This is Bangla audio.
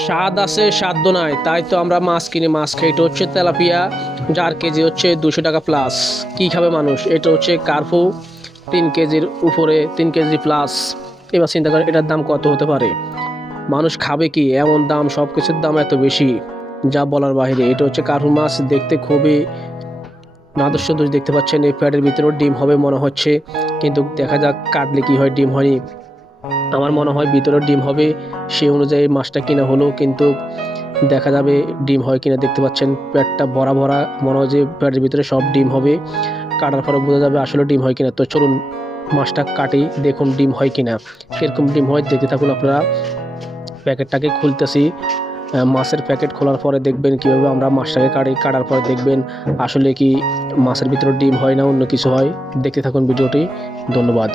স্বাদ আছে সাধ্য নাই, তাই তো আমরা মাছ কিনে মাছ খাই। এটা হচ্ছে তেলাপিয়া, যার কেজি হচ্ছে 200 টাকা প্লাস। কী খাবে মানুষ? এটা হচ্ছে কার্পু, 3 কেজির উপরে, 3 কেজি প্লাস। এবার চিন্তা করেন এটার দাম কত হতে পারে। মানুষ খাবে কি? এমন দাম, সব কিছুর দাম এত বেশি যা বলার বাইরে। এটা হচ্ছে কার্পু মাছ, দেখতে খুবই নাদুস সদৃশ দেখতে পাচ্ছেন। এই প্যাডের ভিতরেও ডিম হবে মনে হচ্ছে, কিন্তু দেখা যাক কাটলে কি হয়। ডিম হয়নি, আমার মনে হয় ভিতরেও ডিম হবে। সেই অনুযায়ী মাছটা কিনা হলো, কিন্তু দেখা যাবে ডিম হয় কিনা। দেখতে পাচ্ছেন পেটটা ভরা ভরা, মনে হয় যে পেটের ভিতরে সব ডিম হবে। কাটার পরে বোঝা যাবে আসলে ডিম হয় কিনা। তো চলুন মাছটা কাটি, দেখুন ডিম হয় কিনা। কীরকম ডিম হয় দেখতে থাকুন আপনারা। প্যাকেটটাকে খুলতেছি। মাছের প্যাকেট খোলার পরে দেখবেন কীভাবে আমরা মাছটাকে কাটি। কাটার পরে দেখবেন আসলে কি মাছের ভিতরে ডিম হয় না অন্য কিছু হয়। দেখতে থাকুন ভিডিওটি। ধন্যবাদ।